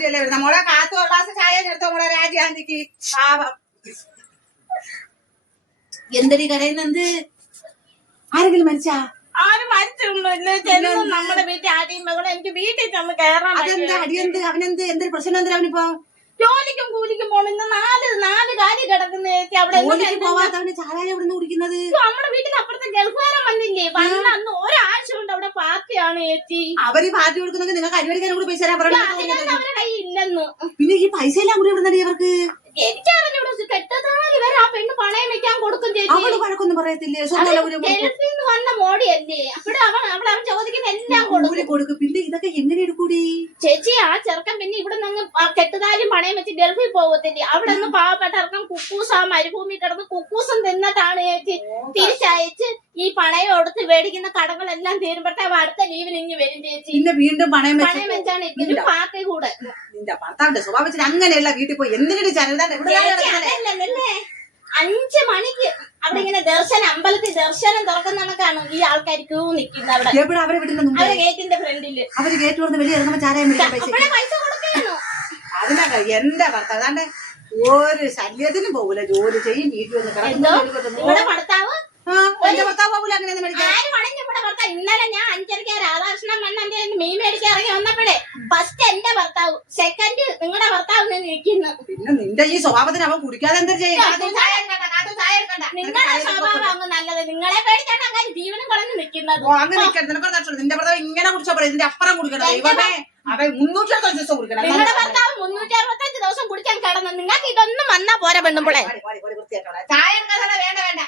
രാത്രിയല്ലേ വരുന്ന മോളെ കാത്തു ഗ്ലാസ് ചായ എടുത്തോ മോളെ രാജാന്തിക്ക് പാപം. എന്തടി കരയുന്നത്? ആരെങ്കിലും മരിച്ചാ? ആരും മരിച്ചൊന്നുമില്ല. ചെല്ലും നമ്മുടെ വീട്ടിൽ ആരെയും മകളെ എനിക്ക് വീട്ടിൽ ചെന്ന് കയറാൻ. അതെന്ത് അടിയെന്ത് അവനെന്ത് എന്തൊരു പ്രശ്നം എന്തിനാ അവനിപ്പോ? ജോലിക്കും കൂലിക്കും പോണെന്ന് നാല് കാര്യം കിടക്കുന്ന ചേച്ചി. അവിടെ പോവാത്തവന് ചാരായ എവിടുന്ന് കുടിക്കുന്നത്? നമ്മുടെ വീട്ടിൽ അപ്പുറത്തെ ഗൾഫുകാരൻ വന്നില്ലേ, വന്ന അന്ന് ഒരാഴ്ച കൊണ്ട് അവിടെ പാർട്ടിയാണ് ചേച്ചി. അവര് പാർട്ടി കൊടുക്കുന്നെങ്കിൽ നിങ്ങൾക്ക് അടിപൊളിക്കാൻ കൂടി പൈസ തരാൻ പറഞ്ഞു. അവരുടെ കയ്യിൽ ഇല്ലെന്ന്. പിന്നെ ഈ പൈസ എല്ലാം കൂടി എവിടെ നിന്നടി അവർക്ക്? എനിക്കറിഞ്ഞൂടെ. കെട്ടതാല് വരെ ആ പെണ്ണ് പണയം വെക്കാൻ കൊടുക്കും ചേച്ചി. അവള് വഴക്കൊന്നും പറയത്തില്ലേ? ഗൾഫിൽ നിന്ന് വന്ന മോടിയല്ലേ. അവിടെ അവൻ ചോദിക്കുന്ന എല്ലാം കൊടുക്കും. പിന്നെ ഇതൊക്കെ എങ്ങനെ എടുക്കൂടി ചേച്ചി? ആ ചെറുക്കൻ പിന്നെ ഇവിടെ നിന്ന് കെട്ടുതാലും പണയം വെച്ച് ഗൾഫിൽ പോകത്തില്ലേ. അവിടെ നിന്ന് പാവപ്പെട്ട ഇറക്കം കുക്കൂസ് ആ മരുഭൂമി കിടന്ന് കുക്കൂസം തിന്നിട്ടാണ് ചേച്ചി തിരിച്ചയച്ച് ഈ പണയം എടുത്ത് മേടിക്കുന്ന കടകളെല്ലാം തീരുമ്പോഴത്തെ അടുത്ത ലീവിന് ഇഞ്ഞ് വരും ചേച്ചി. പിന്നെ വീണ്ടും പണയം വെച്ചാണ് ഇരിക്കുന്നത് പാർട്ടി കൂടെ. നിന്റെ ഭർത്താവിന്റെ സ്വഭാവത്തിന് അങ്ങനെയല്ല വീട്ടിൽ പോയി എന്തിനു ചരടാ? 5 മണിക്ക് അവിടെ ഇങ്ങനെ അമ്പലത്തിൽ ദർശനം തുറക്കുന്ന കണക്കാണ് ഈ ആൾക്കാർ ക്യൂ നിൽക്കുന്നത് അവിടെ. അവരെ വീട്ടിൽ അവരെ ഗേറ്റിന്റെ ഫ്രണ്ടില് അവര് ഗേറ്റ് തുറന്ന് വെളിയിൽ ഇറങ്ങുമ്പോ ചാരായം പൈസ കൊടുക്കുന്നു. അതിനൊക്കെ എന്റെ ഭർത്താവ് അതാണ്ട് ഒരു ശല്യത്തിനും പോകൂല. ജോലി ചെയ്യും വീട്ടിൽ വന്ന് നിങ്ങളുടെ ഭർത്താവ് എന്റെ ഭർത്താവ് പോകൂല. അങ്ങനെയൊന്നും മേടിക്കാൻ ഇന്നലെ ഞാൻ 5:30 രാധാകൃഷ്ണൻ മണ്ണന്റെ മീൻ മേടിക്കാൻ ഇറങ്ങി വന്നപ്പോഴേ ഫസ്റ്റ് എന്റെ ഭർത്താവ്, സെക്കൻഡ് നിങ്ങളുടെ ഭർത്താവ് നിൽക്കുന്നു. പിന്നെ നിന്റെ ഈ സ്വഭാവത്തിന് അവൻ കുടിക്കാതെ എന്താ ചെയ്യുക? നിങ്ങളുടെ സ്വഭാവം അങ്ങ് നല്ലത്. നിങ്ങളെ പേടിച്ചാണ് അങ്ങനെ ജീവനും കളഞ്ഞു നിൽക്കുന്നത്. അങ്ങനെ നിന്റെ ഭർത്താവ് ഇങ്ങനെ കുടിച്ചപ്പോൾ ഇതിന്റെ അപ്പുറം കുടിക്കണം. ദൈവമേ, അവൻ 365 ദിവസം കുടിക്കണം. നിങ്ങളുടെ ഭർത്താവ് 365 ദിവസം കുടിക്കാൻ കിടന്നു. നിങ്ങൾക്ക് ഇതൊന്നും വന്നാ പോരാ പെണ്ണുമ്പോളെ. ചായ വേണ്ട വേണ്ട